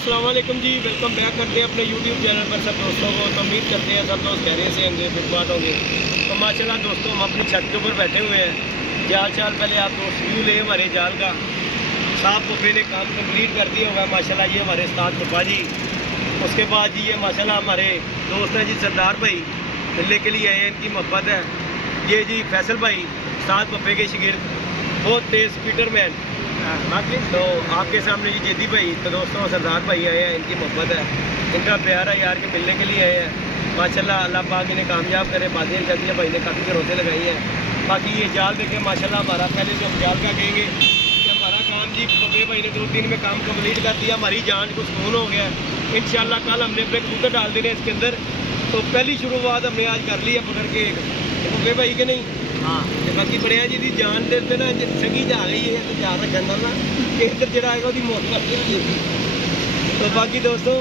अस्सलाम वालेकुम जी, welcome back करते हैं अपने यूट्यूब चैनल पर सब दोस्तों को। तो उम्मीद करते हैं सब दोस्त खैरियत से होंगे, फिटफाट होंगे। तो माशाल्लाह दोस्तों, हम अपनी छत के ऊपर बैठे हुए हैं। जाल चाल पहले आप दोस्त व्यू ले हमारे जाल का। साहब पुप्पे ने काम कंप्लीट कर दिया हुआ है माशाल्लाह। ये हमारे उस्ताद पुप्पा जी। उसके बाद जी ये माशाल्लाह हमारे दोस्त हैं जी सरदार भाई, मिलने के लिए आए हैं, इनकी मोहब्बत है। ये जी फैसल भाई उस्ताद पुप्पे के शागिर्द, बहुत तेज़ स्पीडरमैन। तो आपके सामने जी जेदी भाई, तो दोस्तों सरदार भाई आए हैं, इनकी मोहब्बत है, इनका प्यार है यार के मिलने के लिए आए हैं। माशाल्लाह अल्लाह पाक इन्हें कामयाब करे। बाजियाँ जल्दियाँ भाई ने काफ़ी घरों से लगाई हैं। बाकी ये जाल देखें माशाल्लाह, हमारा पहले तो हम जाल का कहेंगे कि हमारा काम जी पप्पे भाई ने 2 दिन में काम कंप्लीट कर दिया। हमारी जान को सुकून हो गया। इंशाल्लाह कल हमने अपने कबूतर डाल देने इसके अंदर। तो पहली शुरुआत हमने आज कर ली है पकड़ के पप्पे भाई के नहीं। हाँ, तो बाकी बड़िया जी की जान देते ना चंगी जा गई है, तो ध्यान रखना ना कि इधर जरा आएगा वो मौत करती है। तो बाकी दोस्तों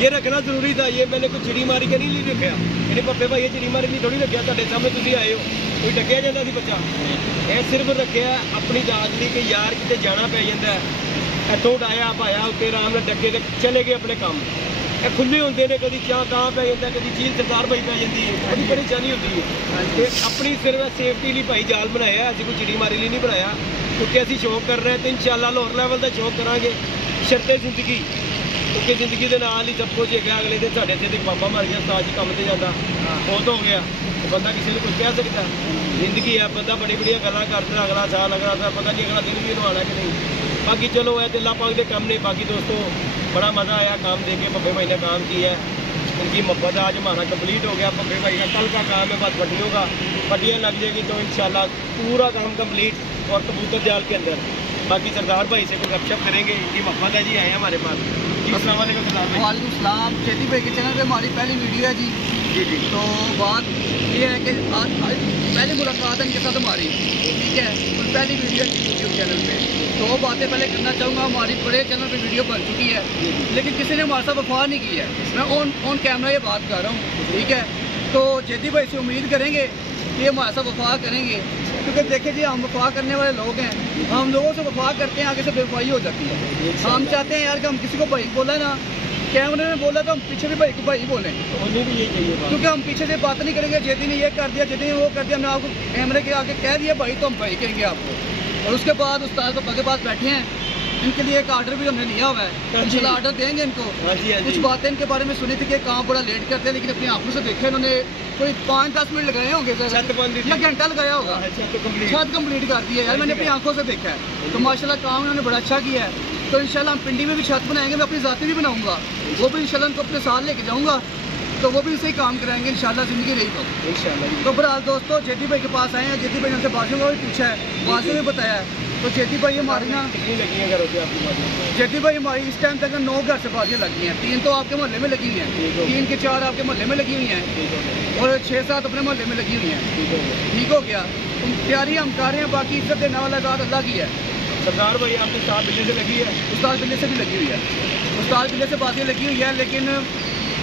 ये रखना जरूरी था। ये मैंने कुछ चिड़ी मारी के नहीं रखा, यानी पप्पे भाई ये चिड़ी मारी नहीं थोड़ी रखा। तुहाडे सामने तुसीं आए हो, कोई डकिया जाता सी बच्चा, ये सिर्फ रखा अपनी जात ली कि यार किते जाना पै जाता है। इतों उठाया पाया उत्ते आराम नाल डके ते चले गए अपने काम। ये खुले होंगे ने, कभी चाह कहाँ पै जाता, कभी चीज़ सरदार भाई पै जाती है, बड़ी परेशानी होती है। तो अपनी सिर्फ सेफ्टी लिए भाई जाल बनाया, असं कोई चिड़ी मारी लिए नहीं बनाया, क्योंकि असी शौक कर रहे हैं। तो इंशाल्लाह लोअर लेवल का शौक करांगे, शर्ते जिंदगी, क्योंकि जिंदगी के नाल ही सब कुछ है। अगले दिन साढ़े इतने बाबा मर गया, उस्ताद जी काम से जाता बहुत हो गया, तो बंदा किसी ने कुछ कह सकता। जिंदगी है, बंदा बड़ी बड़िया गल्लां करता, अगला साल अगला साल पता नहीं अगला दिन भी नवाना कि नहीं। बाकी चलो है तो अल्लाह पाक के काम ने। बाकी दोस्तों बड़ा मज़ा आया काम दे के। पप्पे भाई ने काम किया है, उनकी मोहब्बत आज हमारा कंप्लीट हो गया। पप्पे भाई का कल का काम है, बस पट्टियों का, पट्टियाँ लग जाएगी तो इंशाल्लाह पूरा काम कंप्लीट और कबूतर जाल के अंदर। बाकी सरदार भाई से कुछ गपशप करेंगे, इनकी मोहब्बत है जी, आए हमारे पास जी। अस्सलाम वालेकुम सरदार भाई। वालेकुम सलाम। जेदी भाई के चैनल पे हमारी पहली वीडियो है जी। जी जी। तो बात ये है कि आज पहली मुलाकात है इनके साथ हमारी, ठीक है, और पहली वीडियो है यूट्यूब चैनल पे। तो वो बातें पहले करना चाहूँगा। हमारी बड़े चैनल पे वीडियो बन चुकी है, लेकिन किसी ने हमारे साथ वफा नहीं की है। मैं ऑन कैमरा ये बात कर रहा हूँ, ठीक है। तो जेदी भाई से उम्मीद करेंगे कि हमारे साथ वफा करेंगे, क्योंकि देखिए जी हम वफा करने वाले लोग हैं। हम लोगों से वफा करते हैं, आगे से बेवफाई हो जाती है। हम चाहते हैं यार कि हम किसी को भाई बोला ना, कैमरे में बोला तो हम पीछे भी भाई को भाई बोलें, उन्हें भी यही चाहिए, क्योंकि हम पीछे से बात नहीं करेंगे। जेदी ने ये कर दिया, जेदी ने वो कर दिया, मैं आपको कैमरे के आगे कह दिया भाई तो हम भाई कहेंगे आपको। और उसके बाद उस्ताद पापा के पास बैठे हैं, इनके लिए एक ऑर्डर भी हमने लिया हुआ है, इंशाल्लाह ऑर्डर देंगे इनको। कुछ बातें इनके बारे में सुनी थी कि काम बड़ा लेट करते हैं, लेकिन अपनी आंखों से देखा इन्होंने कोई 5-10 मिनट लगाए होंगे या घंटा लगाया होगा, छत कंप्लीट कर दी है यार, मैंने अपनी आंखों से देखा है। तो माशाल्लाह काम इन्होंने बड़ा अच्छा किया है। तो इंशाल्लाह हम पिंडी में भी छत बनाएंगे, मैं अपनी ज़ाती भी बनाऊँगा, वो भी इंशाल्लाह उनको अपने साथ लेके जाऊँगा, तो वो भी इसे ही काम कराएंगे इंशाल्लाह, ज़िंदगी रही तो इंशाल्लाह। तो बहरहाल दोस्तों जेदी भाई के पास आए हैं। जेदी भाई ने हमसे बाजियों का भी पूछा है, बाजियों में बताया है। तो जेदी भाई हमारी ना कितनी लगी है घरों से आपकी बात? जेदी भाई हमारी इस टाइम तक 9 घर से बाजियाँ लगी हैं। 3 तो आपके मोहल्ले में लगी हुई हैं, 3 के 4 आपके मोहल्ले में लगी हुई हैं, और 6-7 अपने मोहल्ले में लगी हुई हैं। ठीक हो गया, तुम तैयारी हम कर रहे हैं। बाकी इज्जत देने वाला ज़ात अल्लाह की है। सरदार भाई आपके साथ बिल्ले से लगी है? उस्ताद बिल्ले से भी लगी हुई है, उस्ताद बिल्ले से बाजियाँ लगी हुई है, लेकिन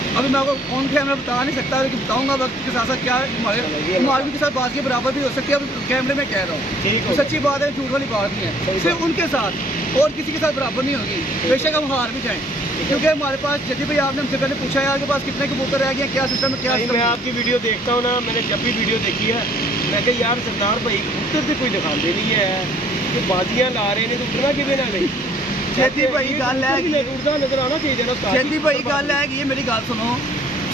अभी मैं आपको ऑन कैमरा बता नहीं सकता, लेकिन बताऊंगा वक्त के साथ साथ क्या हमारे के साथ बाजियाँ बराबर भी हो सकती है। अभी कैमरे में कह रहा हूँ, सच्ची बात है, झूठ वाली बात नहीं है। सिर्फ उनके साथ और किसी के साथ बराबर नहीं होगी, बेशक हम हार भी जाएँ। क्योंकि हमारे पास जेदी भाई आपने हमसे पहले पूछा है आपके पास कितने कबूतर रह गए, क्या सिस्टम है, क्या मैं आपकी वीडियो देखता हूँ ना, मैंने जब भी वीडियो देखी है मैं कहा यार सरदार भाई कबूतर से कोई दिखाते नहीं है, तो बाजियाँ ला रहे हैं, तो उठना कि ना नहीं। जेदी भाई गल है, उड़दा नजर आना चाहिए ना। जेदी भाई गल है कि ये मेरी गल सुनो,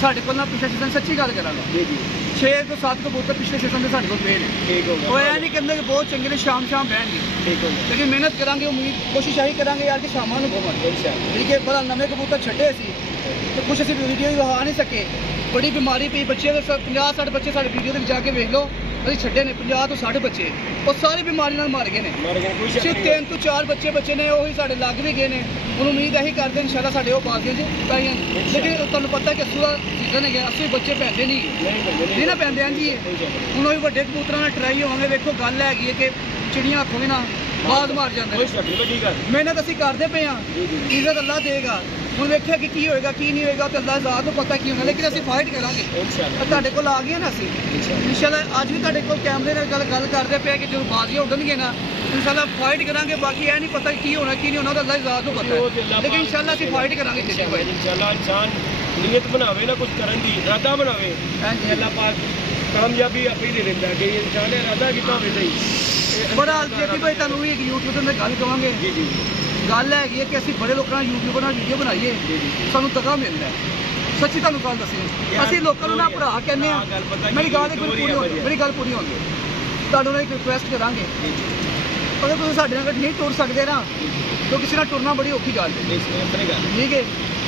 साढ़े को ना पिछले सीजन सच्ची गल करा 6 तो 7 कबूतर पिछले सीजन से साढ़े को पे ने। ठीक हो गया, वो यह नहीं कहते कि बहुत चंगे ने शाम बहन गए। ठीक हो गया, लेकिन मेहनत करांगे, उम्मीद कोशिश यही करांगे यार कि शाम को घूमन। ठीक है, बड़ा नवे कबूतर छड्डे सी तो कुछ असीं वीडियो भी विखा नहीं सके। बड़ी बीमारी पई, बच्चे 50-60 बच्चे साढ़े वीडियो में जाके वेख लो, अभी छड्डे ने 50 तो 60 बच्चे, और सारी बीमारी नाल मर गए ने। सिर्फ 3 तो 4 बच्चे ने वही साढ़े लग भी गए ने। हम उम्मीद यही करते हैं इंशाल्लाह साढ़े वो बाजियां च पाइयां, लेकिन तुहानूं पता है कि असू का सीजन है, असू बच्चे पैंदे नहीं ना पैंदे हैं जी। हुण भी वड्डे कबूतरां नाल ट्राई होवांगे। देखो गल हैगी है कि चिड़ियां आखोगे ना बाज मार जाते हैं, मेहनत असीं करदे पे हां, इज्जत अल्लाह देगा। ਹੁਣ ਵੇਖਿਆ ਕਿ ਕੀ ਹੋਏਗਾ ਕੀ ਨਹੀਂ ਹੋਏਗਾ ਤੇ ਅੱਲਾਹ ਜ਼ਾਤ ਨੂੰ ਪਤਾ ਕੀ ਹੋਣਾ, ਲੇਕਿਨ ਅਸੀਂ ਫਾਈਟ ਕਰਾਂਗੇ ਇੰਸ਼ਾਅੱਲਾ। ਤੁਹਾਡੇ ਕੋਲ ਆ ਗਏ ਨਾ ਅਸੀਂ ਇੰਸ਼ਾਅੱਲਾ, ਅੱਜ ਵੀ ਤੁਹਾਡੇ ਕੋਲ ਕੈਮਰੇ ਨਾਲ ਗੱਲ ਕਰਦੇ ਪਏ ਕਿ ਜਦੋਂ ਬਾਜ਼ੀਆਂ ਉੱਡਣਗੇ ਨਾ इंशाल्लाह फाइट करांगे। बाकी है नहीं पता की होना की नहीं होना, अल्लाह ज़ात को पता है, लेकिन इंशाल्लाह ਅਸੀਂ फाइट करांगे। इंशाल्लाह इंसान नीयत बनावे ना कुछ करन दी, इरादा बनावे, अल्लाह पाक कामयाबी आपे दे देंदा कि इंसान ने इरादा कीता होवे सही। बड़ा जेपी भाई ਤੁਹਾਨੂੰ ਵੀ ਇੱਕ YouTube ਤੇ ਗੱਲ ਕਵਾਂਗੇ। जी जी ਗੱਲ ਹੈਗੀ ਹੈ ਕਿ ਅਸੀਂ ਬੜੇ ਲੋਕਾਂ ਨਾਲ YouTube ਨਾਲ ਵੀਡੀਓ ਬਣਾਈਏ, ਸਾਨੂੰ ਦਗਾ ਮਿਲਦਾ ਹੈ। ਸੱਚੀ ਤੁਹਾਨੂੰ ਗੱਲ ਦੱਸੀ, ਅਸੀਂ ਲੋਕਾਂ ਨੂੰ ਨਾ ਭਰਾ ਕਹਿੰਦੇ ਆ। ਮੇਰੀ ਗੱਲ ਇੱਕ ਪੂਰੀ ਹੋਣੀ, ਮੇਰੀ ਗੱਲ ਪੂਰੀ ਹੋਣੀ। ਤੁਹਾਨੂੰ ਨਾਲ ਇੱਕ ਰਿਕੁਐਸਟ ਕਰਾਂਗੇ, ਅਗਰ ਤੁਸੀਂ ਸਾਡੇ ਨਾਲ ਨਹੀਂ ਟੁਰ ਸਕਦੇ ਨਾ, ਤਾਂ ਕਿਸੇ ਨਾਲ ਟੁਰਨਾ ਬੜੀ ਔਖੀ ਗੱਲ ਹੈ। ਠੀਕ ਹੈ,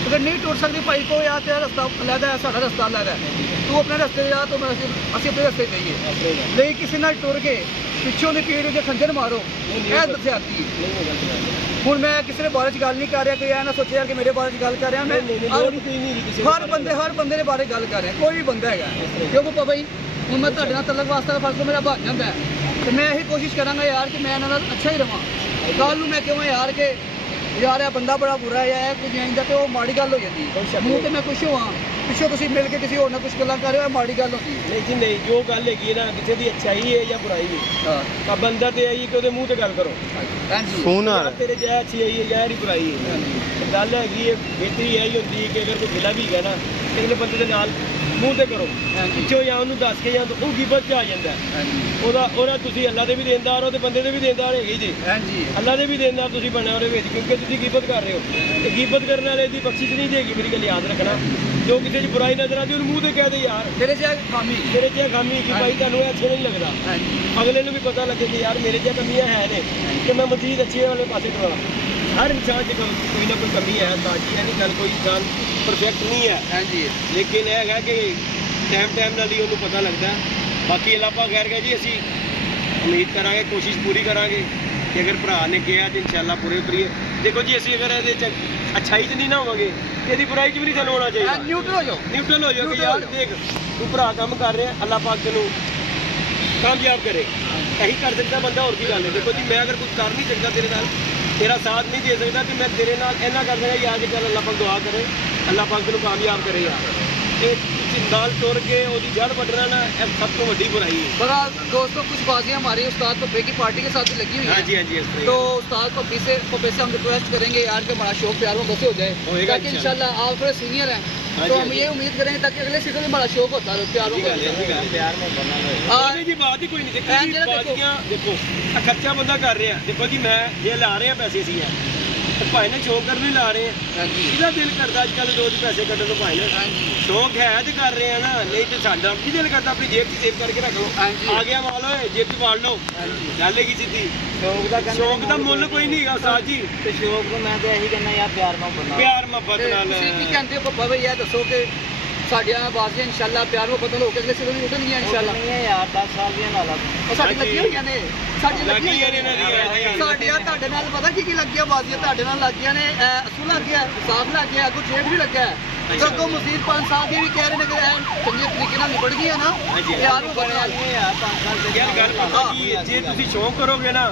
अगर नहीं टुर सकते भाई को यार तेरा रास्ता अलग है, साढ़ा रास्ता अलग है, तू अपने रास्ते जा तो असं अपने रास्ते जाइए। लेकिन किसी ना टुर के पिछों की पीड़ के खंजर मारो, यह ज्यादती है। हूँ मैं किसी के बारे गल नहीं कर रहा कि यह ना सोचे कि मेरे बारे गल कर रहा, मैं हर बंदे के बारे गल कर रहा, कोई भी बंदा है। क्योंकि पापा जी हूँ मैं तुहाडे नाल तलक वास्ता फर्क मेरा बन जाता है, तो मैं यही कोशिश करांगा यार कि मैं इन्हां नाल अच्छा ही रहां। कल नूं मैं कहां यार कि यार यह बंदा बड़ा बुरा है, कुछ नहीं तो वो माड़ी गल हो जाती है। मूँह तो मैं कुछ हाँ पिछों तुम मिल के किसी होर कुछ गल्लां कर रहे हो, माड़ी गल होती है। नहीं जी नहीं, जो गल हैगी ना किसी की अच्छाई है या बुराई है, अब बंदा तो आई कि मूँह से गल करो, तेरे जय अच्छी आई है या बुराई है। गल हैगी बेहतरी यही होती है कि अगर कोई गिला भी है ना, अगले बंदे के नाल मूँह से करो, पिछों या उन्होंने दस के या तो वो गिबत च आ जाता है। तुसी अल्लाह दे भी देनदार हो तो बंदे दे भी देनदार है जी, अल्लाह दे भी देनदार तुसी बने हो, क्योंकि तुसी गिबत कर रहे हो। तो गिबत करने वाले की बख्शिश नहीं देगी, मेरी गल याद रखना। जो किसी की बुराई नजर आती है मूँह से कह दे यार तेरे च खामी कि भाई तुहानू अच्छा नहीं लगता, अगले को भी पता लगे कि यार मेरे च कमियां है ने कि मैं मजीद अच्छे वाले पासे करवा। हर इंसान च कोई ना कोई कमी है, ताकि है नहीं गल, कोई इंसान परफेक्ट नहीं है, लेकिन यह है कि टाइम नाल ही उन्हें पता लगता है। बाकी अल्लाह पाक खैर है जी, असी उम्मीद करांगे, कोशिश पूरी करांगे कि अगर भरा ने कहा तो इंशाल्लाह पूरे करिए। देखो जी असी अगर ये अच्छाई च नहीं ना होवांगे, ये बुराई च भी नहीं सानू होना चाहिए। न्यूट्रल हो जाओ कि यार देख तू भरा काम कर रहे हैं, अल्लाह पाक तेनू कामयाब करे, यही कर सकता बंदा, और की गल है। देखो जी मैं अगर कुछ कर नहीं सकता तेरे नाल, तेरा साथ नहीं दे सकता, तो मैं तेरे नाल इन्ना कर सकता यार कि चल अल्लाह पाक दुआ करे, अल्लाह पाक तेनू कामयाब करे यार। नाल तुर के ओदी जड़ बटना ना सब तो बड़ी बुराई है। बड़ा दोस्तों कुछ बाजियां हमारे उस्ताद पप्पे की पार्टी के साथ लगी हुई है। हाँ जी तो उस्ताद पप्पे से हम रिक्वेस्ट करेंगे यार कि हमारा शो प्यार में बसे हो जाए, ताकि इंशाल्लाह आप थोड़े सीनियर हैं तो हम ये उम्मीद करेंगे ताकि अगले सीजन में बड़ा शौक होता है प्यार में बनना। जी बात ही कोई नहीं, देखो खर्चा बंदा कर रहे हैं। देखो जी मैं ये ला रहे हैं पैसे सी है भाई ने शौक करने ला रहे हैं, किदा दिल करता अजकल रोज पैसे कटने तो भाई ने शौक है तो कर रहे हैं ना, नहीं तो साडा की दिल करता अपनी जेब च सेव करके रख लो, आ गया माल होए जेब च पाड़ लो, गल की सीधी। शौक का मुल कोई नहीं है साथ जी, शौक को मैं तो यही कहना यार प्यार मोहब्बत नाल की कहते हो पप्पा भैया दसो कि साडियां बाजियां इंशाल्लाह प्यार मोहब्बत नाल होके अगले सीजन में उठणगियां इंशाल्लाह। नहीं है यार 10 साल दी नाल साडी लगी होईयां ने, साडी लगी होईयां ने साडियां ਤੁਹਾਡੇ ਨਾਲ पता की लगियां बाजियां ਤੁਹਾਡੇ ਨਾਲ लगियां ने, असू लग गया साफ लग गया, अगू जेब भी लगा है, तो मजीद 5 साल की भी कह रहे हैं कि चंगे तरीके नाल निबड़ गई है ना यार। वो बने वाली है यार 5 साल से यार गल पता की जे तुसी शौक करोगे ना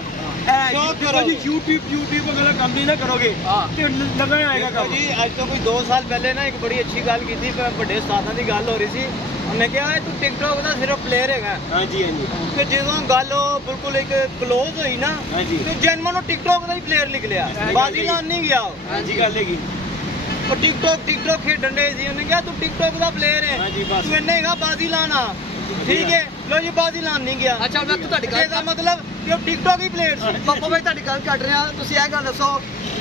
यूट्यूब वगैरह काम नहीं ना करोगे तो लगा आएगा काम जी। आज तो कोई 2 साल पहले ना एक बड़ी अच्छी गल की थी, बड़े उस्तादां दी गल हो रही थी, उन्हें कहा तू टिकटॉक का सिर्फ प्लेयर है। हाँ जी तो जो गल बिल्कुल एक क्लोज हुई ना तो जन्मों टिकटॉक का ही प्लेयर लिख लिया, बाजी लान नहीं गया। हाँ जी गल है और टिकटॉक खेडन दे सी, उन्हें कहा तू टिकटॉक का प्लेयर है, तू इन्हें कहा बाजी लाना ठीक है, लो जी बाजी लान नहीं गया। अच्छा मैं ਤੁਹਾਡੀ ਗੱਲ ਦਾ मतलब कि टिकटॉक ही प्लेयर सी। पापा भाई ਤੁਹਾਡੀ ਗੱਲ ਕੱਢ ਰਿਹਾ, ਤੁਸੀਂ ਇਹ ਗੱਲ ਦੱਸੋ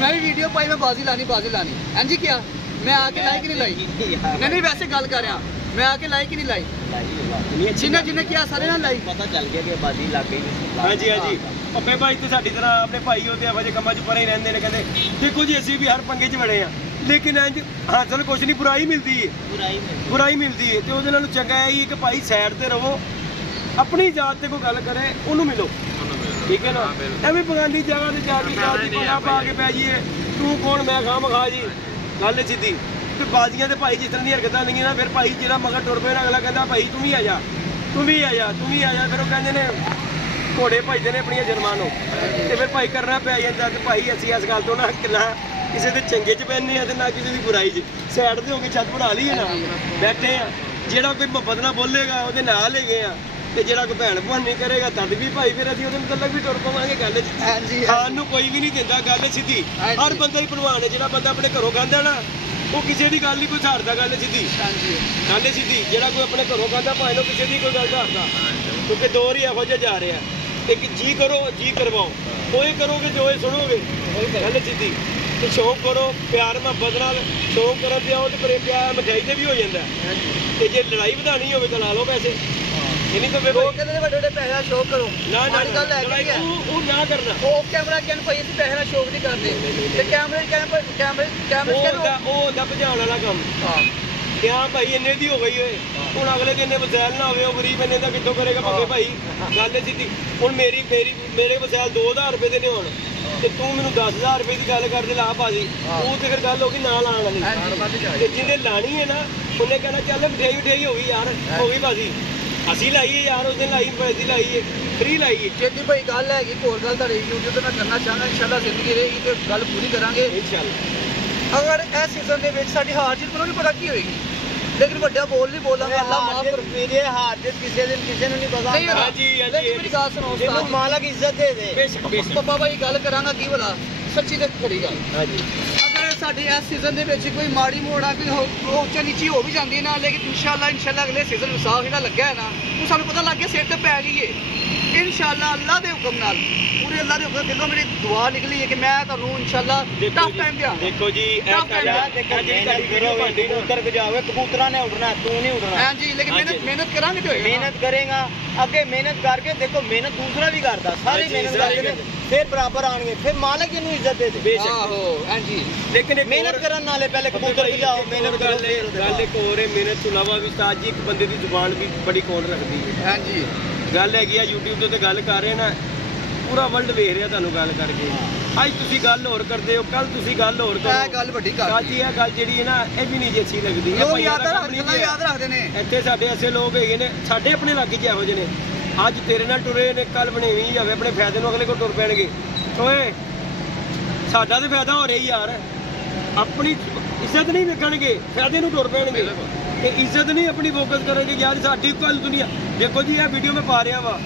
मैं भी वीडियो पाई मैं बाजी लानी हां जी क्या मैं आके लाइक नहीं लाई, नहीं वैसे गल कर रहा मैं आके लाइक ही नहीं लाई, जिन्हें किया सारे ना लाई पता चल गया कि बाजी लग गई। हाँ जी पप्पे भाई तो साडी तरह अपने भाई होते हैं वजह कमां च परे रहंदे ने, कहंदे देखो जी असीं भी हर पंगे च बड़े हैं, लेकिन हासिल कुछ नहीं बुराई मिलती है, तो ਉਹਦੇ ਨਾਲੋਂ ਚੰਗਾ ਹੈ ਕਿ ਭਾਈ ਸਾਈਡ ਤੇ ਰਹੋ, अपनी जात से कोई गल करे उन्होंने मिलो ठीक है ना, एवं बगानी जगह से जाके पंगा पा के पै जाइए तू कौन मैं खाम खा जी गल सीधी। तो बाजियां तो भाई जिस तरह की हरकत नहीं ना, फिर भाई जो मगर टुर पे अगला कहता भाई तू भी आ जा फिर वो कहते हैं घोड़े भजते हैं अपन जरमानो, तो फिर भाई करना पै जाता। तो भाई असी इस गल तो ना किसी के चंगे च पैने तो ना किसी की बुराई च साइड से होकर छत बना ली है ना बैठे हैं, जोड़ा कोई मुहब्बत ना बोलेगा वो नाल है गए ਤੇ ਜਿਹੜਾ ਕੋਈ ਭੈਣ ਭੂਣ ਨਹੀਂ ਕਰੇਗਾ ਤਦ ਵੀ ਭਾਈ ਫਿਰ ਅਸੀਂ ਉਹਦੇ ਮੁਤਲਕ ਵੀ ਟੁਰ ਪਵਾਂਗੇ ਗੱਲ 'ਚ। ਖਾਣ ਨੂੰ ਕੋਈ ਵੀ ਨਹੀਂ ਦਿੰਦਾ, ਗੱਲ ਸਿੱਧੀ। ਹਰ ਬੰਦਾ ਹੀ ਭਲਵਾਨ ਹੈ, ਜਿਹੜਾ ਬੰਦਾ ਆਪਣੇ ਘਰੋਂ ਖਾਂਦਾ ਨਾ ਉਹ ਕਿਸੇ ਦੀ ਗੱਲ ਨਹੀਂ ਕੋਈ ਝਾੜਦਾ, ਗੱਲ ਸਿੱਧੀ। ਗੱਲ ਸਿੱਧੀ, ਜਿਹੜਾ ਕੋਈ ਆਪਣੇ ਘਰੋਂ ਖਾਂਦਾ ਭਾਵੇਂ ਉਹ ਕਿਸੇ ਦੀ ਕੋਈ ਗੱਲ ਝਾੜਦਾ, ਕਿਉਂਕਿ ਦੌਰ ਹੀ ਇਹੋ ਜਿਹਾ ਜਾ ਰਿਹਾ। ਇੱਕ ਜੀ ਕਰੋ ਜੀ ਕਰਵਾਓ, ਉਹੀ ਕਰੋਗੇ ਜੋ ਇਹ ਸੁਣੋਗੇ, ਗੱਲ ਸਿੱਧੀ। ਤੇ ਸ਼ੌਕ ਕਰੋ ਪਿਆਰ ਮੁਹੱਬਤ ਨਾਲ, ਸ਼ੌਕ ਕਰੋ ਪਿਆਓ ਤੇ ਪ੍ਰੇਮ ਪਿਆਰ ਮਠਿਆਈ ਤੇ ਵੀ ਹੋ ਜਾਂਦਾ। ਤੇ ਜੇ ਲੜਾਈ ਵਧਾਣੀ ਹੋਵੇ ਤਾਂ ਲਾ ਲਓ ਪੈਸੇ, ਇਹ ਨਹੀਂ ਤਾਂ ਕਹਿੰਦੇ ਵੱਡੇ ਵੱਡੇ ਪੈਸੇ ਦਾ ਸ਼ੌਕ ਕਰੋ ਨਾ ਨਾ ਉਹ ਨਾ ਕਰਨਾ। ਉਹ ਕੈਮਰਾ ਕਹਿੰਦੇ ਭਾਈ ਅਸੀਂ ਪੈਸੇ ਦਾ ਸ਼ੌਕ ਨਹੀਂ ਕਰਦੇ, ਤੇ ਕੈਮਰੇ ਉਹ ਹੁੰਦਾ ਭਜਾਉਣ ਵਾਲਾ ਕੰਮ। ਹਾਂ ਭਾਈ ਇੰਨੇ ਦੀ ਹੋ ਗਈ ਓਏ, ਹੁਣ ਅਗਲੇ ਦਿਨ ਵਸੈਲ ਨਾ ਹੋਵੇ, ਉਹ ਗਰੀਬ ਇੰਨੇ ਦਾ ਕਿੱਥੋਂ ਕਰੇਗਾ ਭੱਗੇ ਭਾਈ, ਗੱਲ ਸਿੱਧੀ। ਹੁਣ ਮੇਰੇ ਵਸੈਲ 2000 ਰੁਪਏ ਦੇ ਨੇ ਹੋਣ, ਤੇ ਤੂੰ ਮੈਨੂੰ 10,000 ਰੁਪਏ ਦੀ ਗੱਲ ਕਰਦੇ ਲਾ ਭਾਜੀ, ਉਹ ਤੇ ਫਿਰ ਗੱਲ ਹੋ ਗਈ ਨਾ ਲਾਉਣ ਵਾਲੀ। ਤੇ ਜਿਹਨੇ ਲਾਣੀ ਹੈ ਨਾ ਉਹਨੇ ਕਹਿਣਾ ਚੱਲ ਮਠਿਆਈ ਹੋ ਗਈ ਯਾਰ, ਹੋ ਗਈ ਭਾਜੀ, ਅਸੀਂ ਲਾਈਏ ਯਾਰ, ਉਸ ਦਿਨ ਲਾਈ ਪੈਸੇ ਲਾਈਏ, ਫ੍ਰੀ ਲਾਈਏ। ਜਿਹੜੀ ਭਾਈ ਗੱਲ ਹੈਗੀ ਹੋਰ ਗੱਲ ਤੁਹਾਡੀ YouTube ਤੇ ਮੈਂ ਕਰਨਾ ਚਾਹਾਂਗਾ, ਇਨਸ਼ਾਅੱਲਾ ਜ਼ਿੰਦਗੀ ਰਹੇਗੀ ਤੇ ਗੱਲ ਪੂਰੀ ਕਰਾਂਗੇ ਇਨਸ਼ਾਅੱਲਾ। ਅਗਰ ਇਸ ਸੀਜ਼ਨ ਦੇ ਵਿੱਚ ਸਾਡੀ ਹਾਰ ਜਿੱਤ ਨੂੰ ਨਹੀਂ ਪਤਾ ਕੀ ਹੋਏਗੀ, ਲੇਕਿਨ ਵੱਡਾ ਬੋਲ ਨਹੀਂ ਬੋਲਾਂਗੇ, ਅੱਲਾ ਮਾਫ ਕਰ। ਮੇਰੇ ਹਾਰ ਜਿੱਤ ਕਿਸੇ ਨੂੰ ਨਹੀਂ ਪਤਾ। ਹਾਂਜੀ ਮੇਰੀ ਗੱਲ ਸੁਣੋ, ਜਿਹਨੂੰ ਮਾਲਕ ਇੱਜ਼ਤ ਦੇ ਦੇ। ਬੇਸ਼ੱਕ ਪੱਪਾ ਭਾਈ ਗੱਲ ਕਰਾਂਗਾ ਕੀ ਭਲਾ ਸੱਚੀ ਤੇ ਖੜੀ ਗੱਲ। ਹਾਂਜੀ ਅਗਰ ਸਾਡੇ ਇਸ ਸੀਜ਼ਨ ਦੇ ਵਿੱਚ ਕੋਈ ਮਾੜੀ ਮੋੜ ਆ, ਕੋਈ ਉੱਚਾ ਨੀਚੀ ਹੋ ਵੀ ਜਾਂਦੀ ਹੈ ਨਾ, ਲੇਕਿਨ ਇਨਸ਼ਾਅੱਲਾ ਅਗਲੇ ਸੀਜ਼ਨ ਵਿਸਾਖ ਜਿਹੜਾ ਲੱਗਿਆ ਹੈ ਨਾ, ਉਹ ਸਾਨੂੰ ਪਤਾ ਲੱਗ ਗਿਆ ਸਿਰ ਤੇ ਪੈ ਗਈ ਹੈ ਇਨਸ਼ਾਅੱਲਾ, ਅੱਲਾ ਦੇ ਹੁਕਮ ਨਾਲ, ਪੂਰੇ ਅੱਲਾ ਦੇ ਹੁਕਮ ਦਿਲੋਂ ਮੇਰੀ ਦੁਆ ਨਿਕਲੀ ਹੈ ਕਿ ਮੈਂ ਤੁਹਾਨੂੰ ਇਨਸ਼ਾਅੱਲਾ ਟਫ ਟਾਈਮ ਦਿਆਂ। ਦੇਖੋ ਜੀ ਕਬੂਤਰ ਗਜਾਵੇ, ਕਬੂਤਰਾਂ ਨੇ ਉਡਣਾ, ਤੂੰ ਨਹੀਂ ਉਡਣਾ। ਹਾਂਜੀ ਲੇਕਿਨ ਮਿਹਨਤ ਕਰਾਂਗੇ ਤੇ ਹੋਏਗਾ। ਮਿਹਨਤ ਕਰੇਗਾ ਅੱਗੇ, ਮਿਹਨਤ ਕਰਕੇ ਦੇਖੋ, ਮਿਹਨਤ ਦੂਸਰਾ ਵੀ ਕਰਦਾ, ਸਾਰੇ ਮਿਹਨਤ ਕਰਦੇ ਨੇ, ਫਿਰ ਬਰਾਬਰ ਆਣਗੇ, ਫਿਰ ਮਾਲਕ ਇਹਨੂੰ ਇੱਜ਼ਤ ਦੇ ਦੇ। ਆਹੋ ਹਾਂਜੀ, ਲੇਕਿਨ ਮਿਹਨਤ ਕਰਨ ਨਾਲੇ ਪਹਿਲੇ ਕਬੂਤਰ ਗਜਾਓ, ਮਿਹਨਤ ਗੱਲ ਇੱਕ ਹੋਰ ਹੈ। ਮਿਹਨਤ ਤੋਂ ਇਲਾਵਾ ਵੀ ਉਸਤਾਦ ਜੀ ਇੱਕ ਬੰਦੇ ਦੀ ਜ਼ੁਬਾਨ ਵੀ ਬੜੀ ਕੌਣ ਰੱਖਦੀ ਹੈ। ਹਾਂਜੀ ਗੱਲ ਹੈਗੀ ਆ, YouTube ਤੇ ਗੱਲ ਕਰ ਰਹੇ ਨਾ, ਪੂਰਾ ਵਰਲਡ ਵੇਖ ਰਿਹਾ ਤੁਹਾਨੂੰ ਗੱਲ ਕਰਕੇ। ਅੱਜ ਤੁਸੀਂ ਗੱਲ ਹੋਰ ਕਰਦੇ ਹੋ, ਕੱਲ ਤੁਸੀਂ ਗੱਲ ਹੋਰ ਕਰੋ, ਗੱਲ ਵੱਡੀ ਗੱਲ ਜੀ। ਇਹ ਗੱਲ ਜਿਹੜੀ ਹੈ ਨਾ, ਇਹ ਵੀ ਨਹੀਂ ਅੱਛੀ ਲੱਗਦੀ। ਲੋਕ ਯਾਦ ਰੱਖਦੇ ਨੇ। ਇੱਥੇ ਸਾਡੇ ਐਸੇ ਲੋਕ ਹੈਗੇ ਨੇ, ਸਾਡੇ ਆਪਣੇ ਇਲਾਕੇ 'ਚ ਇਹੋ ਜਿਹੇ ਨੇ, ਅੱਜ ਤੇਰੇ ਨਾਲ ਟੁਰੇ ਨੇ, ਕੱਲ ਬਣੇਵੀਂ ਜਾਵੇ ਆਪਣੇ ਫਾਇਦੇ ਨੂੰ ਅਗਲੇ ਕੋਲ ਟੁਰ ਪੈਣਗੇ। ਓਏ ਸਾਡਾ ਤੇ ਫਾਇਦਾ ਹੋ ਰਿਹਾ ਯਾਰ, ਆਪਣੀ ਇੱਜ਼ਤ ਨਹੀਂ ਵੇਖਣਗੇ, ਫਾਇਦੇ ਨੂੰ ਟੁਰ ਪੈਣਗੇ। ਤੇ ਇੱਜ਼ਤ ਨਹੀਂ ਆਪਣੀ ਫੋਕਸ ਕਰਨਗੇ ਯਾਰ, ਸਾਡੀ ਕੱਲ ਦੁਨੀਆ। ਦੇਖੋ ਜੀ ਇਹ ਵੀਡੀਓ ਮੈਂ ਪਾ ਰਿਹਾ ਵਾ,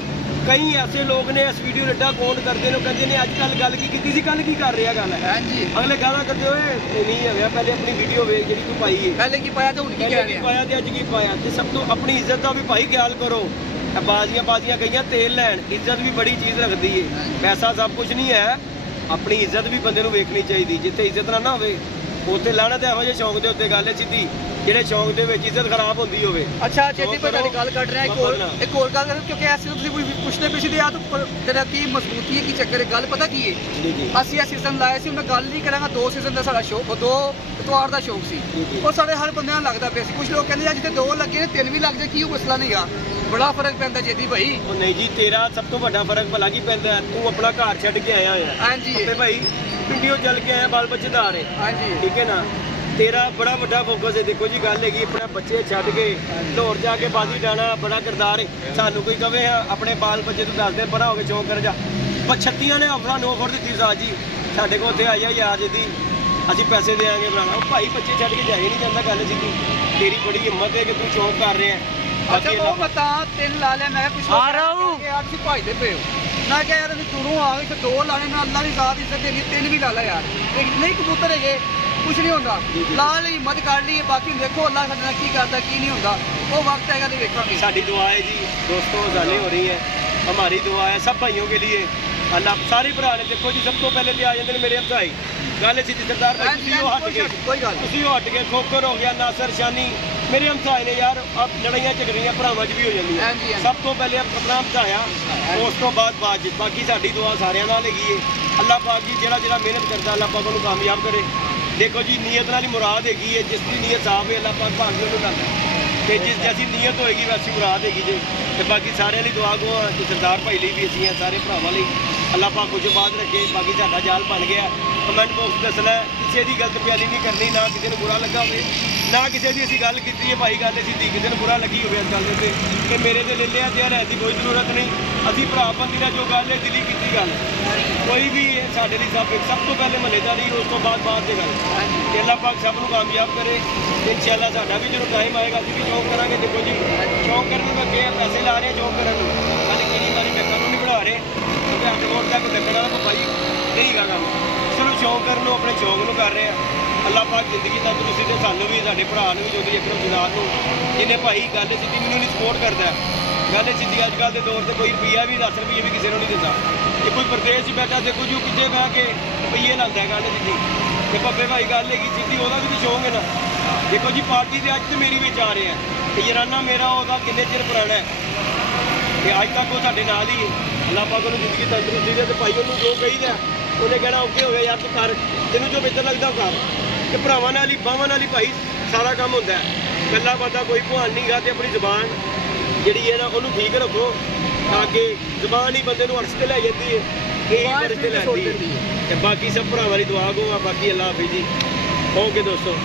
ਕਈ ਐਸੇ ਲੋਕ ਨੇ ਇਸ ਵੀਡੀਓ ਨੂੰ ਏਡਾ ਕਾਊਂਟ ਕਰਦੇ ਨੇ, ਕਹਿੰਦੇ ਨੇ ਅੱਜ ਕੱਲ ਗੱਲ ਕੀ ਕੀਤੀ ਸੀ, ਕੱਲ ਕੀ ਕਰ ਰਿਹਾ ਗੱਲ। ਹਾਂਜੀ ਅਗਲੇ ਗਾਲਾਂ ਕਰਦੇ ਹੋਏ ਨਹੀਂ ਹੋਇਆ, ਪਹਿਲੇ ਆਪਣੀ ਵੀਡੀਓ ਵੇਖ ਜਿਹੜੀ ਤੂੰ ਪਾਈ ਹੈ, ਪਹਿਲੇ ਕੀ ਪਾਇਆ ਤੇ ਹੁਣ ਕੀ ਕਹਿ ਰਿਹਾ, ਪਾਇਆ ਤੇ ਅੱਜ ਕੀ ਪਾਇਆ। ਤੇ ਸਭ ਤੋਂ ਆਪਣੀ ਇੱਜ਼ਤ ਦਾ ਵੀ ਭਾਈ ਖਿਆਲ ਕਰੋ। ਬਾਜ਼ੀਆਂ ਗਈਆਂ ਤੇਲ ਲੈਣ, ਇੱਜ਼ਤ ਵੀ ਬੜੀ ਚੀਜ਼ ਰੱਖਦੀ ਏ, ਪੈਸਾ ਸਭ ਕੁਝ ਨਹੀਂ ਹੈ, ਆਪਣੀ ਇੱਜ਼ਤ ਵੀ ਬੰਦੇ ਨੂੰ ਵੇਖਣੀ ਚਾਹੀਦੀ। ਜਿੱਥੇ ਇੱਜ਼ਤ ਨਾ ਹੋਵੇ ਉੱਥੇ ਲਾਣਾ ਤੇ ਇਹੋ ਜਿਹੇ ਸ਼ੌਂਕ ਦੇ ਉੱਤੇ ਗੱਲ ਹੈ ਸਿੱਧੀ, ਜਿਹੜੇ ਸ਼ੌਂਕ ਦੇ ਵਿੱਚ ਇੱਜ਼ਤ ਖਰਾਬ ਹੁੰਦੀ ਹੋਵੇ। ਅੱਛਾ ਚੇਤੀ ਭਾਈ ਤੁਹਾਡੀ ਗੱਲ ਕੱਢ ਰਿਹਾ, ਇੱਕ ਹੋਰ ਗੱਲ ਕਰ, ਕਿਉਂਕਿ ਐਸੇ ਤੁਸੀਂ ਕੋਈ ਪੁੱਛਦੇ ਪਿਛਦੇ ਆ ਤਾਂ ਤੇਰਾ ਕੀ ਮਜ਼ਬੂਤੀ ਹੈ, ਕੀ ਚੱਕਰ ਹੈ, ਗੱਲ ਪਤਾ ਕੀ ਹੈ। ਅਸੀਂ ਇਹ ਸੀਜ਼ਨ ਲਾਇਆ ਸੀ, ਮੈਂ ਗੱਲ ਨਹੀਂ ਕਰਾਂਗਾ, 2 ਸੀਜ਼ਨ ਦਾ ਸਾਡਾ ਸ਼ੌਕ, 2 ਇਤਵਾਰ ਦਾ ਸ਼ੌਕ ਸੀ, ਉਹ ਸਾਡੇ ਹਰ ਬੰਦੇ ਨੂੰ ਲੱਗਦਾ ਪਿਆ ਸੀ। ਕੁਝ ਲੋਕ ਕਹਿੰਦੇ ਜਿੱਥੇ 2 ਲੱਗੇ ਨੇ 3 ਵੀ ਲੱਗ ਜਾਏ, ਕੀ ਉਹ ਮਸਲਾ ਨਹੀਂ ਗਾ, ਬੜਾ ਫਰਕ ਪੈਂਦਾ ਜੇਦੀ ਭਾਈ। ਉਹ ਨਹੀਂ ਜੀ, ਤੇਰਾ ਸਭ ਤੋਂ ਵੱਡਾ ਫਰਕ ਭਲਾ ਕੀ ਪੈਂਦਾ, ਤੂੰ ਆਪਣਾ ਘਰ ਛੱਡ ਕੇ ਆਇਆ ਹੋਇਆ। ਹਾਂਜੀ ਤੇ ਭਾਈ ਪਿੰਡੀਓ ਚੱਲ ਕੇ ਆਇਆ, ਬਾਲ ਬੱਚੇ ਧਾਰੇ। ਹਾਂਜੀ ਠੀਕ ਹੈ ਨਾ, ਤੇਰਾ ਬੜਾ ਵੱਡਾ ਫੋਕਸ ਹੈ। ਦੇਖੋ ਜੀ ਗੱਲ ਹੈਗੀ, ਆਪਣੇ ਬੱਚੇ ਛੱਡ ਕੇ ਲਾਹੌਰ ਜਾ ਕੇ ਬਾਜ਼ੀ ਡਾਣਾ ਬੜਾ ਕਿਰਦਾਰ ਹੈ। ਸਾਨੂੰ ਕੋਈ ਕਵੇ ਆਪਣੇ ਬਾਲ ਬੱਚੇ ਤੋਂ ਦੱਸਦੇ ਬੜਾ ਹੋ ਕੇ ਚੌਂਕ ਕਰ ਜਾ, ਪਰ 36 ਨੇ ਅਫਰਾਂ ਨੂੰ ਆਫਰ ਦਿੱਤੀ ਸਾਜ ਜੀ, ਸਾਡੇ ਕੋਲ ਉੱਥੇ ਆਇਆ ਯਾਰ ਜੀ ਅਸੀਂ ਪੈਸੇ ਦੇਾਂਗੇ ਬਣਾਉਣਾ। ਉਹ ਭਾਈ ਬੱਚੇ ਛੱਡ ਕੇ ਜਾਏ ਨਹੀਂ ਜਾਂਦਾ, ਗੱਲ ਸਿੱਧੀ। ਤੇਰੀ ਬੜੀ ਹਿੰਮਤ ਹੈ ਕਿ ਤੂੰ ਚੌਂਕ ਕਰ ਰਿਹਾ। ਅੱਛਾ ਉਹ ਬਤਾ 3 ਲਾ ਲਿਆ, ਮੈਂ ਕੁਛ ਆ ਰਹਾ ਹੂੰ ਯਾਰ, ਤੁਸੀਂ ਭਜਦੇ ਪਏ ਹੋ। ਮੈਂ ਕਿਹਾ ਯਾਰ ਅਸੀਂ ਦੂਰੋਂ ਆ ਗਏ, 2 ਲਾਣੇ ਨਾਲ ਅੱਲਾ ਦੀ ਜ਼ਾਤ ਇੱਜ਼ਤ ਦੇਗੀ, 3 ਵੀ ਲਾ ਲਾ ਯਾਰ, ਨਹੀਂ ਕਬੂਤਰ ਹੈਗੇ ਕੁਛ ਨਹੀਂ ਹੁੰਦਾ, ਲਾ ਲਈ ਹਿੰਮਤ ਕਰ ਲਈ, ਬਾਕੀ ਦੇਖੋ ਅੱਲਾ ਸਾਡੇ ਨਾਲ ਕੀ ਕਰਦਾ ਕੀ ਨਹੀਂ ਹੁੰਦਾ, ਉਹ ਵਕਤ ਹੈਗਾ ਤੇ ਵੇਖਾਂਗੇ। ਸਾਡੀ ਦੁਆ ਹੈ ਜੀ ਦੋस्तों, जाने हो रही है, हमारी दुआ है सब भाइयों के लिए। अल्लाह सारे भरा ने देखो जी, सब तो पहले तो आ जाते हैं मेरे हमसाई, गल सी सरदार भाई हट गए, खोखर हो गया, नासर शानी मेरे हमसाए ने यार। अब लड़ाइयाँ झगड़ियाँ भरावां च भी हो जांदियां, सब तो पहले अपना हमसाया, उस तो बाद बातचीत। बाकी साडी दुआ सारियां नाल हैगी है। अल्लाह पाक जी जेड़ा जेड़ा मेहनत करता अल्लाह पाक उहनूं कामयाब करे। देखो जी नीयत नाल मुराद हैगी है, जिसकी नीयत साफ है अल्लाह पाक भाग नूं लांदा, ते जिस जैसी नीयत होएगी वैसी मुराद हैगी जी। ते बाकी सारिਆਂ ਲਈ दुआ गो सरदार भाई ਲਈ भी ਅਸੀਂ सारे भरावां ਲਈ अल्लाह पाक कुछ बात रखे। बाकी साडा जाल बन गया, ਕਮੈਂਟ ਬਾਕਸ ਦੱਸਣਾ। ਕਿਸੇ ਦੀ ਗਲਤ ਬਿਆਨੀ ਨਹੀਂ ਕਰਨੀ, ਨਾ ਕਿਸੇ ਨੂੰ ਬੁਰਾ ਲੱਗਾ ਹੋਵੇ, ਨਾ ਕਿਸੇ ਦੀ ਅਸੀਂ ਗੱਲ ਕੀਤੀ ਹੈ ਭਾਈ ਗੱਲ ਅਸੀਂ ਦੀ ਕਿਸੇ ਨੂੰ ਬੁਰਾ ਲੱਗੀ ਹੋਵੇ ਇਸ ਗੱਲ ਦੇ ਉੱਤੇ ਕਿ ਮੇਰੇ ਤੇ ਲੈ ਲਿਆ ਤੇ ਯਾਰ ਐਸੀ ਕੋਈ ਜ਼ਰੂਰਤ ਨਹੀਂ। ਅਸੀਂ ਭਰਾ ਬੰਦੀ ਨਾਲ ਜੋ ਗੱਲ ਹੈ ਦਿਲੀ ਕੀਤੀ ਗੱਲ, ਕੋਈ ਵੀ ਸਾਡੇ ਲਈ ਸਭ ਤੋਂ ਪਹਿਲੇ ਮਹੱਲੇਦਾਰੀ, ਉਸ ਤੋਂ ਬਾਅਦ ਦੀ ਗੱਲ। ਕਿ ਅੱਲਾਹ ਪਾਕ ਸਭ ਨੂੰ ਕਾਮਯਾਬ ਕਰੇ। ਇਨਸ਼ਾਅੱਲਾ ਸਾਡਾ ਵੀ ਜਦੋਂ ਟਾਈਮ ਆਏਗਾ ਅਸੀਂ ਵੀ ਜੋਬ ਕਰਾਂਗੇ। ਦੇਖੋ ਜੀ ਸ਼ੌਂਕ ਕਰਨ ਨੂੰ ਅੱਗੇ ਪੈਸੇ ਲਾ ਰਹੇ ਜੋਬ ਕਰਨ ਨੂੰ, ਕੱਲ ਕਿਹੜੀ ਵਾਰੀ ਡੱਕਣ ਨੂੰ ਨਹੀਂ ਬਣਾ ਰਹੇ ਕਿਉਂਕਿ ਆਪਣੇ ਕੋਲ ਤੱਕ ਡੱਕਣ ਵਾਲਾ ਕੋਈ ਭਾਈ ਨਹੀਂ ਹੈਗਾ ਕੰਮ। ਸਿਰਫ ਸ਼ੌਂਕ ਕਰਨ ਨੂੰ, ਆਪਣੇ ਸ਼ੌਂਕ ਨੂੰ ਕਰ ਰਹੇ ਆ। ਅੱਲਾਹ ਪਾਕ ਜ਼ਿੰਦਗੀ ਤੰਦਰੁਸਤੀ ਤੇ ਸਾਨੂੰ ਵੀ, ਸਾਡੇ ਭਰਾ ਨੂੰ ਵੀ, ਚੌਧਰੀ ਅਕਰਮ ਜਨਾਬ ਨੂੰ, ਜਿਹਨੇ ਭਾਈ ਗੱਲ ਸਿੱਧੀ ਮੈਨੂੰ ਨਹੀਂ ਸਪੋਰਟ ਕਰਦਾ। ਗੱਲ ਸਿੱਧੀ ਅੱਜ ਕੱਲ੍ਹ ਦੇ ਦੌਰ ਤੇ ਕੋਈ ਰੁਪਈਆ ਵੀ 10 ਰੁਪਈਏ ਵੀ ਕਿਸੇ ਨੂੰ ਨਹੀਂ ਦਿੰਦਾ। ਜੇ ਕੋਈ ਪ੍ਰਦੇਸ਼ 'ਚ ਬੈਠਾ ਤੇ ਕੁਝ ਕਿਤੇ ਬਹਿ ਕੇ ਰੁਪਈਏ ਲਾਉਂਦਾ ਗੱਲ ਸਿੱਧੀ। ਤੇ ਬੱਬੇ ਭਾਈ ਗੱਲ ਹੈਗੀ ਸਿੱਧੀ, ਉਹਦਾ ਵੀ ਤਾਂ ਸ਼ੌਂਕ ਹੈ ਨਾ। ਦੇਖੋ ਜੀ ਪਾਰਟੀ ਦੇ ਅੱਜ ਤੇ ਮੇਰੀ ਵਿੱਚ ਆ ਰਹੇ ਆ ਤੇ ਯਾਰਾਨਾ ਮੇਰਾ ਉਹਦਾ ਕਿੰਨੇ ਚਿਰ ਪੁਰਾਣਾ ਹੈ ਤੇ ਅੱਜ ਤੱਕ ਉਹ ਸਾਡੇ ਨਾਲ ਹੀ। ਅੱਲਾਹ ਪਾਕ ਉਹਨੂੰ ਜ਼ਿੰਦਗੀ ਤੰਦਰੁਸਤੀ ਦੇ ਤੇ ਭਾਈ ਉਹਨੂੰ ਜੋ ਕਹੀਦਾ ਉਹਨੇ ਕਹਿਣਾ ਓਕੇ ਹੋ ਗਿਆ ਯਾਰ ਤੂੰ ਕਰ, ਤੈਨੂੰ ਜੋ ਬਿਹਤਰ ਲੱਗਦਾ ਉਹ ਕਰ। ਤੇ ਭਰਾਵਾਂ ਨਾਲ ਹੀ ਬਾਹਾਂ ਨਾਲ ਹੀ ਭਾਈ ਸਾਰਾ ਕੰਮ ਹੁੰਦਾ। ਇਕੱਲਾ ਬੰਦਾ ਕੋਈ ਭਾਣ ਨਹੀਂ ਗਾ। ਤੇ ਆਪਣੀ ਜ਼ੁਬਾਨ ਜਿਹੜੀ ਹੈ ਨਾ ਉਹਨੂੰ ਠੀਕ ਰੱਖੋ ਤਾਂ ਕਿ ਜ਼ੁਬਾਨ ਹੀ ਬੰਦੇ ਨੂੰ ਅਰਸ਼ ਤੇ ਲੈ ਜਾਂਦੀ ਹੈ, ਇਹੀ ਅਰਸ਼ ਤੇ ਲੈਂਦੀ ਹੈ। ਤੇ ਬਾਕੀ ਸਭ ਭਰਾਵਾਂ ਦੀ ਦੁਆ ਗੋ ਆ। ਬਾਕੀ ਅੱਲਾਹ ਹਾਫਿਜ਼ ਜੀ। ਓਕੇ ਦੋਸਤੋ।